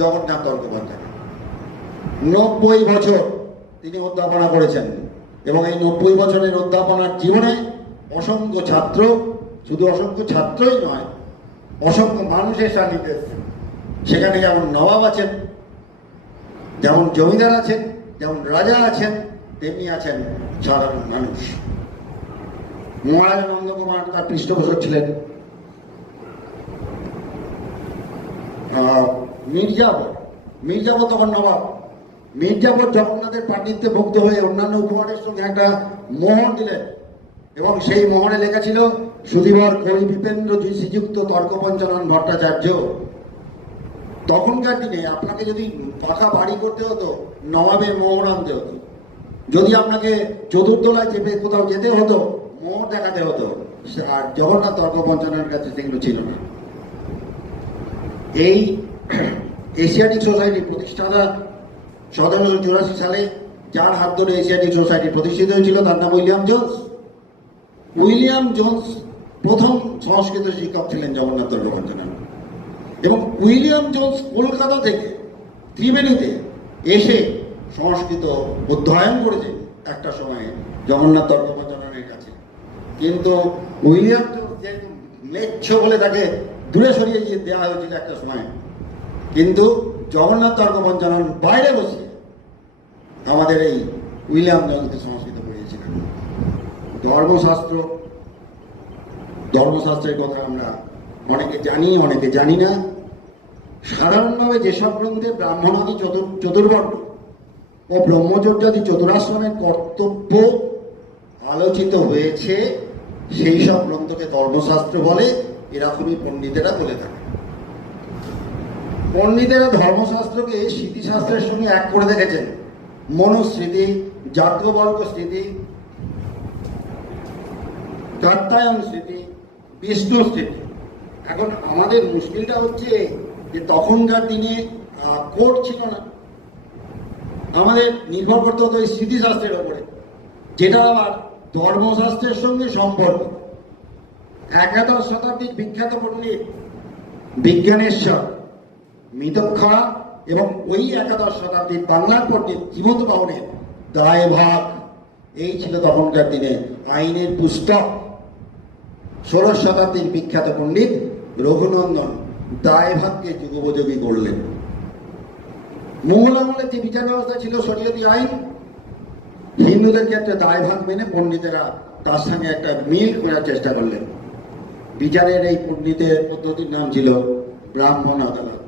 জগন্নাথ তর্কবন্ধায় নব্বই বছর তিনি অধ্যাপনা করেছেন এবং এই নব্বই বছরের অধ্যাপনার জীবনে অসংখ্য ছাত্র, শুধু অসংখ্য ছাত্রই নয়, অসংখ্য মানুষের সান্নিধ্যে সেখানে যেমন নবাব আছেন, যেমন জমিদার আছেন, যেমন রাজা আছেন, তেমনি আছেন সাধারণ মানুষ। মহারাজ নন্দকুমার তার পৃষ্ঠপোষক ছিলেন। আহ, মির্জাফর মির্জাফর তখন নবাব। মির্জাফর জগন্নাথের পাণ্ডিত্যে ভক্ত হয়ে অন্যান্য উপহারের সঙ্গে একটা মোহর দিলেন। এবং সেই মোহরে লেখা ছিল সুধীবর কবি বিপেন্দ্র শ্রীযুক্ত তর্কপঞ্চানন ভট্টাচার্য। তখনকার দিনে আপনাকে যদি পাকা বাড়ি করতে হতো নবাবে মোহর আনতে হতো। যদি আপনাকে চতুর্দোলায় চেপে কোথাও যেতে হতো মোহর দেখাতে হতো আর জগন্নাথ তর্ক পঞ্চানের কাছে সেগুলো ছিল না। এই এশিয়াটিক সোসাইটি প্রতিষ্ঠাতা সতেরোশো চুরাশি সালে যার হাত ধরে এশিয়াটিক সোসাইটি প্রতিষ্ঠিত হয়েছিল, তার নাম উইলিয়াম জোন্স। উইলিয়াম জোন্স প্রথম সংস্কৃত শিক্ষক ছিলেন জগন্নাথ পঞ্চানন এবং উইলিয়াম জোন্স কলকাতা থেকে ত্রিবেণীতে এসে সংস্কৃত অধ্যয়ন করেছে একটা সময়ে জগন্নাথ তর্কপঞ্চাননের কাছে। কিন্তু উইলিয়াম জোন্স যেহেতু লেচ্ছ বলে তাকে দূরে সরিয়ে দেওয়া হয়েছিল একটা সময়। কিন্তু জগন্নাথ তর্কপঞ্চানন বাইরে বসে আমাদের এই উইলিয়াম জোন্সকে সংস্কৃত পড়িয়েছিলেন। ধর্মশাস্ত্র, ধর্মশাস্ত্রের কথা আমরা অনেকে জানি অনেকে জানি না। সাধারণভাবে যেসব গ্রন্থে ব্রাহ্মণাদি চতুর চতুর্বর্ণ ও ব্রহ্মচর্যাদি চতুরাশ্রমের কর্তব্য আলোচিত হয়েছে, সেই সব গ্রন্থকে ধর্মশাস্ত্র বলে এরকমই পণ্ডিতেরা বলে থাকে পণ্ডিতেরা ধর্মশাস্ত্রকে স্মৃতিশাস্ত্রের সঙ্গে এক করে দেখেছেন। মনুস্মৃতি যাজ্ঞবল্ক স্মৃতি কাত্তায়ন স্মৃতি, বিষ্ণু স্মৃতি। এখন আমাদের মুশকিলটা হচ্ছে যে তখনকার দিনে কোর্ট ছিল না। আমাদের নির্ভর করতে হতো এই স্মৃতিশাস্ত্রের ওপরে, যেটা আবার ধর্মশাস্ত্রের সঙ্গে সম্পর্ক। একাদশ শতাব্দীর বিখ্যাত পণ্ডিত বিজ্ঞানেশ্বর মিতক্ষরা এবং ওই একাদশ শতাব্দীর বাংলার পণ্ডিত জীবন্ত বাহনের দায় ভাগ এই ছিল তখনকার দিনে আইনের পুস্তক ষোড়শ শতাব্দীর বিখ্যাত পণ্ডিত রঘুনন্দন দায়ভাগকে যুগোপযোগী করলেন। মোগল আমলে যে বিচার ব্যবস্থা ছিল, শরীয়তি আইন, হিন্দুদের ক্ষেত্রে দায়ভাগ মেনে পণ্ডিতেরা তার সঙ্গে একটা মিল করার চেষ্টা করলেন। বিচারের এই পণ্ডিতের পদ্ধতির নাম ছিল ব্রাহ্মণ আদালত।